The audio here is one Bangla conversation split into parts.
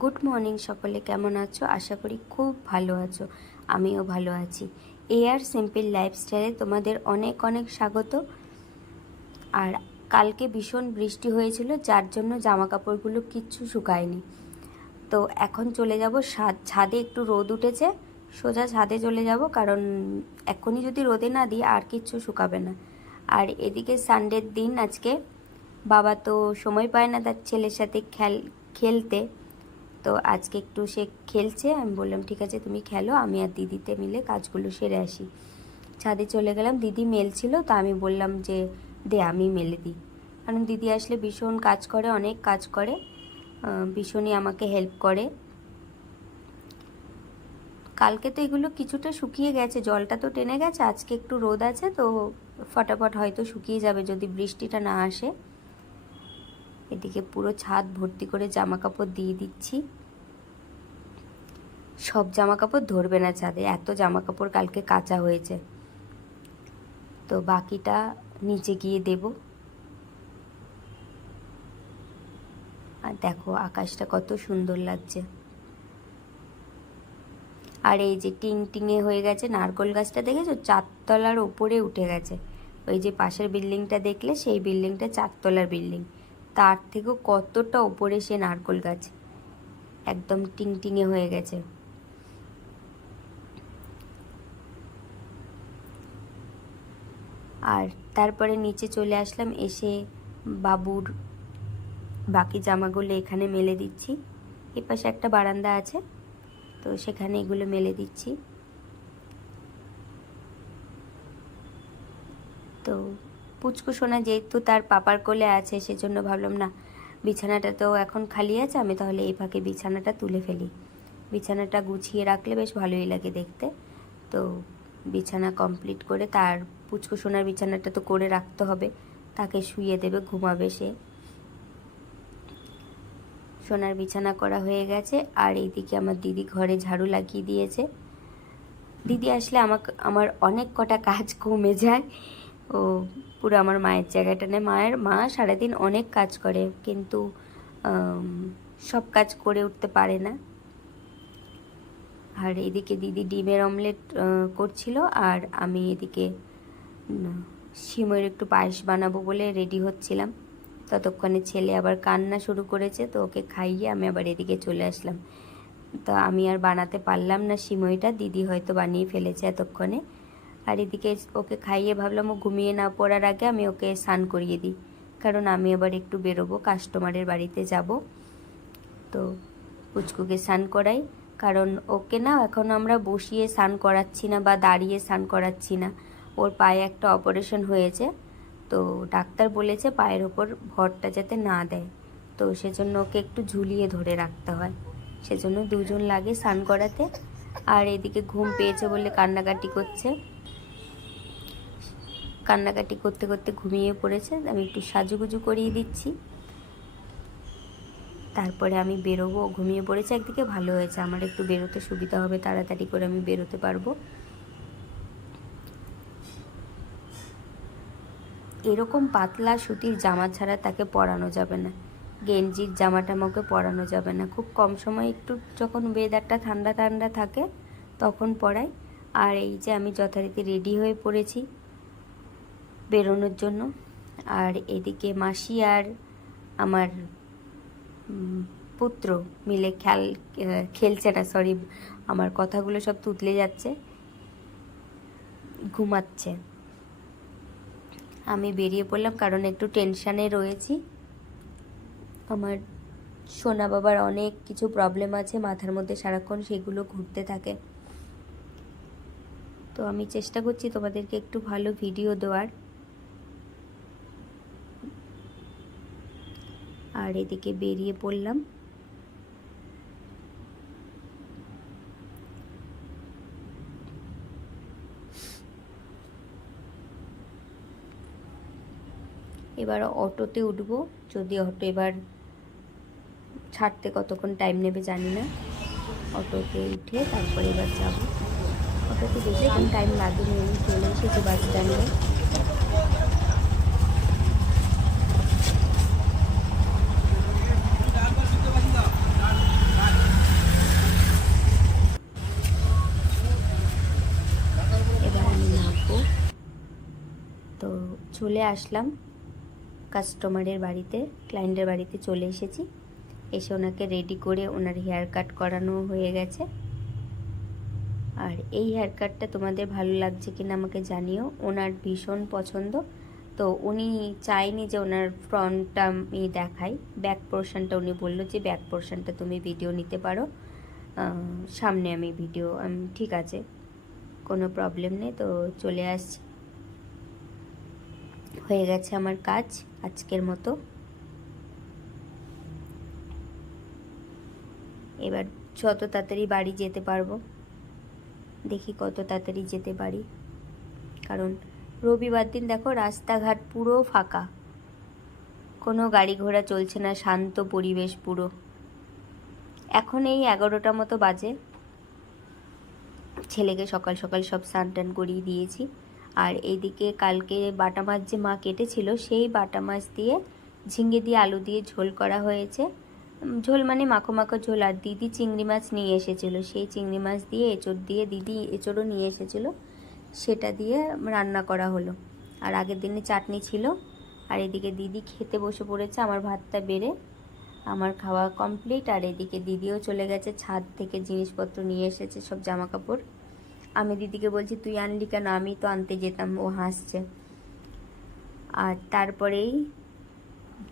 গুড মর্নিং সকলে, কেমন আছো? আশা করি খুব ভালো আছো। আমিও ভালো আছি। এআর সিম্পল লাইফস্টাইলে তোমাদের অনেক অনেক স্বাগত। আর কালকে ভীষণ বৃষ্টি হয়েছিল, যার জন্য জামা কাপড়গুলো কিচ্ছু শুকায়নি। তো এখন চলে যাব ছাদে, একটু রোদ উঠেছে, সোজা ছাদে চলে যাব, কারণ এখনই যদি রোদে না দিই আর কিচ্ছু শুকাবে না। আর এদিকে সানডের দিন আজকে, বাবা তো সময় পায় না তার ছেলের সাথে খেলতে। তো আজকে একটু সে খেলছে, আমি বললাম ঠিক আছে তুমি খেলো, আমি আর দিদিতে মিলে কাজগুলো সেরে আসি। ছাদে চলে গেলাম, দিদি মেলছিল, তো আমি বললাম যে দে আমি মেলে দিই, কারণ দিদি আসলে ভীষণ কাজ করে, অনেক কাজ করে, ভীষণই আমাকে হেল্প করে। কালকে তো এগুলো কিছুটা শুকিয়ে গেছে, জলটা তো টেনে গেছে, আজকে একটু রোদ আছে তো ফটাফট হয়তো শুকিয়ে যাবে যদি বৃষ্টিটা না আসে। এদিকে পুরো ছাদ ভর্তি করে জামা কাপড় দিয়ে দিচ্ছি। সব জামা কাপড় ধরবে না ছাদে, এত জামা কাপড় কালকে কাচা হয়েছে, তো বাকিটা নিচে গিয়ে দেব। আর দেখো আকাশটা কত সুন্দর লাগছে। আর এই যে টিং টিঙে হয়ে গেছে নারকোল গাছটা, দেখেছো? 4 তলার ওপরে উঠে গেছে। ওই যে পাশের বিল্ডিংটা দেখলে, সেই বিল্ডিংটা 4 তলার বিল্ডিং, তার থেকেও কতটা ওপরে সে নারকোল গাছ, একদম টিং টিঙে হয়ে গেছে। আর তারপরে নিচে চলে আসলাম, এসে বাবুর বাকি জামাগুলো এখানে মেলে দিচ্ছি। এ পাশে একটা বারান্দা আছে, তো সেখানে এগুলো মেলে দিচ্ছি। তো পুচকু সোনা যেহেতু তার পাপার কোলে আছে, সেজন্য ভাবলাম না, বিছানাটা তো এখন খালি আছে, আমি তাহলে এই ফাঁকে বিছানাটা তুলে ফেলি। বিছানাটা গুছিয়ে রাখলে বেশ ভালোই লাগে দেখতে। তো বিছানা কমপ্লিট করে, তার পুচকু সোনার বিছানাটা তো করে রাখতে হবে, তাকে শুইয়ে দেবে, ঘুমাবে সে। সোনার বিছানা করা হয়ে গেছে। আর এইদিকে আমার দিদি ঘরে ঝাড়ু লাগিয়ে দিয়েছে। দিদি আসলে আমার অনেক কটা কাজ কমে যায়। ও পুরো আমার মায়ের জায়গাটা নেয়। মা সারাদিন অনেক কাজ করে, কিন্তু সব কাজ করে উঠতে পারে না। আর এদিকে দিদি ডিমের অমলেট করছিল, আর আমি এদিকে সিমইয়ের একটু পায়েস বানাবো বলে রেডি হচ্ছিলাম। ততক্ষণে ছেলে আবার কান্না শুরু করেছে, তো ওকে খাইয়ে আমি আবার এদিকে চলে আসলাম। তো আমি আর বানাতে পারলাম না সিমইটা, দিদি হয়তো বানিয়ে ফেলেছে এতক্ষণে। আর এদিকে ওকে খাইয়ে ভাবলাম ও ঘুমিয়ে না পড়ার আগে আমি ওকে স্নান করিয়ে দিই, কারণ আমি আবার একটু বেরোবো, কাস্টমারের বাড়িতে যাব। তো পুচকুকে স্নান করাই, কারণ ওকে না এখন আমরা বসিয়ে স্নান করাচ্ছি না বা দাঁড়িয়ে স্নান করাচ্ছি না। ওর পায়ে একটা অপারেশন হয়েছে, তো ডাক্তার বলেছে পায়ের ওপর ভরটা যাতে না দেয়, তো সেজন্য ওকে একটু ঝুলিয়ে ধরে রাখতে হয়, সেজন্য দুজন লাগে স্নান করাতে। আর এদিকে ঘুম পেয়েছে বলে কান্নাকাটি করছে, কান্নাকাটি করতে করতে ঘুমিয়ে পড়েছে। আমি একটু সাজুগুজু করিয়ে দিচ্ছি, তারপরে আমি বেরোবো। ঘুমিয়ে পড়েছে একদিকে, ভালো হয়েছে, আমার একটু বেরোতে সুবিধা হবে, তাড়াতাড়ি করে আমি বেরোতে পারবো। এরকম পাতলা সুতির জামা ছাড়া তাকে পরানো যাবে না, গেঞ্জির জামাটা আমাকে পরানো যাবে না। খুব কম সময়, একটু যখন ওয়েদারটা ঠান্ডা ঠান্ডা থাকে তখন পরাই। আর এই যে আমি যথারীতি রেডি হয়ে পড়েছি বেরোনোর জন্য। আর এদিকে মাসি আর আমার পুত্র মিলে খেলছে না, সরি আমার কথাগুলো সব তুতলে যাচ্ছে, ঘুমাচ্ছে। আমি বেরিয়ে পড়লাম, কারণ একটু টেনশানে রয়েছি। আমার সোনা বাবার অনেক কিছু প্রবলেম আছে মাথার মধ্যে, সারাক্ষণ সেগুলো ঘুরতে থাকে। তো আমি চেষ্টা করছি তোমাদেরকে একটু ভালো ভিডিও দেওয়ার। আর এদিকে বেরিয়ে পড়লাম। এবার অটোতে উঠবো, যদি অটো এবার ছাড়তে কতক্ষণ টাইম নেবে জানি না। অটোতে উঠে তারপরে এবার যাব। অটোতে বেশি টাইম লাগেনি, আমি চলে এসেছি বাস স্ট্যান্ডে। চলে আসলাম কাস্টমারের বাড়িতে, ক্লায়েন্টের বাড়িতে চলে এসেছি। এসে ওনাকে রেডি করে ওনার হেয়ার কাট করানো হয়ে গেছে। আর এই হেয়ার কাটটা তোমাদের ভালো লাগছে কিনা আমাকে জানিও। ওনার ভীষণ পছন্দ, তো উনি চাইনি যে ওনার ফ্রন্টটা আমি দেখাই, ব্যাক পোর্শনটা উনি বললো যে ব্যাক পোর্শনটা তুমি ভিডিও নিতে পারো, সামনে আমি ভিডিও, ঠিক আছে কোনো প্রবলেম নেই। তো চলে আসছি, হয়ে গেছে আমার কাজ আজকের মতো। এবার যত তাড়াতাড়ি বাড়ি যেতে পারবো, দেখি কত তাড়াতাড়ি যেতে পারি, কারণ রবিবার দিন দেখো রাস্তাঘাট পুরো ফাঁকা, কোনো গাড়ি ঘোড়া চলছে না, শান্ত পরিবেশ পুরো। এখন এই 11টা মতো বাজে। ছেলেকে সকাল সকাল সব স্নান টান করিয়ে দিয়েছি। আর এইদিকে কালকে বাটা মাছ যে মা কেটেছিল, সেই বাটা মাছ দিয়ে ঝিঙে দিয়ে আলু দিয়ে ঝোল করা হয়েছে। ঝোল মানে মাখো মাখো ঝোল। আর দিদি চিংড়ি মাছ নিয়ে এসেছিলো, সেই চিংড়ি মাছ দিয়ে এঁচোড় দিয়ে, দিদি এঁচোড়ও নিয়ে এসেছিলো, সেটা দিয়ে রান্না করা হলো। আর আগের দিনে চাটনি ছিল। আর এদিকে দিদি খেতে বসে পড়েছে, আমার ভাতটা বেড়ে আমার খাওয়া কমপ্লিট। আর এদিকে দিদিও চলে গেছে, ছাদ থেকে জিনিসপত্র নিয়ে এসেছে, সব জামা কাপড়। আমি দিদিকে বলছি তুই আনলি কেন, আমি তো আনতে যেতাম, ও হাসছে। আর তারপরেই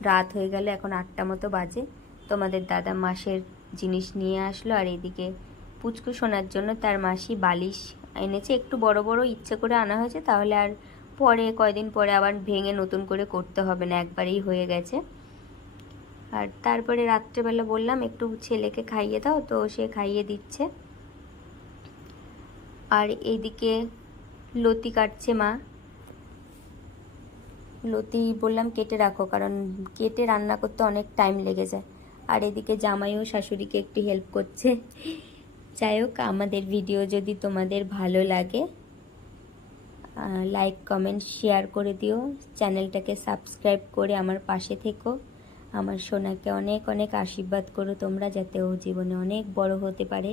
রাত হয়ে গেল, এখন 8টা মতো বাজে। তোমাদের দাদা মাসের জিনিস নিয়ে আসলো। আর এদিকে পুচকু শোনার জন্য তার মাসি বালিশ এনেছে, একটু বড় বড় ইচ্ছে করে আনা হয়েছে, তাহলে আর পরে কয়দিন পরে আবার ভেঙে নতুন করে করতে হবে না, একবারেই হয়ে গেছে। আর তারপরে রাত্রেবেলা বললাম একটু ছেলেকে খাইয়ে দাও, তো সে খাইয়ে দিচ্ছে। আর এইদিকে লতি কাটছে মা, লতি বললাম কেটে রাখো, কারণ কেটে রান্না করতে অনেক টাইম লেগে যায়। আর এদিকে জামাইও শাশুড়িকে একটু হেল্প করছে। যাই হোক, আমাদের ভিডিও যদি তোমাদের ভালো লাগে লাইক কমেন্ট শেয়ার করে দিও, চ্যানেলটাকে সাবস্ক্রাইব করে আমার পাশে থেকো। আমার সোনাকে অনেক অনেক আশীর্বাদ করো তোমরা, যাতে ও জীবনে অনেক বড় হতে পারে।